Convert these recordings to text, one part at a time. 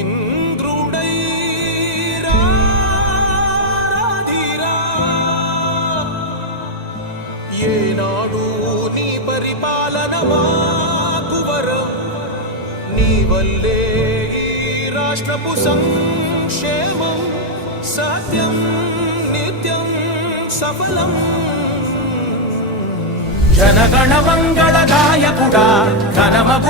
ीरा ये नाडूनि परिपालन मा कुवर नीवल्ले राष्ट्रपुषं क्षेमं सत्यं नित्यं सबलं जनगणमङ्गण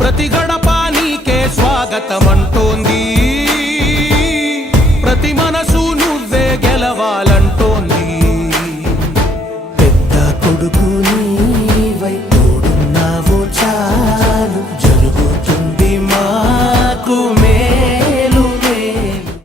ప్రతి గడప నీకే స్వాగతం అంటుంది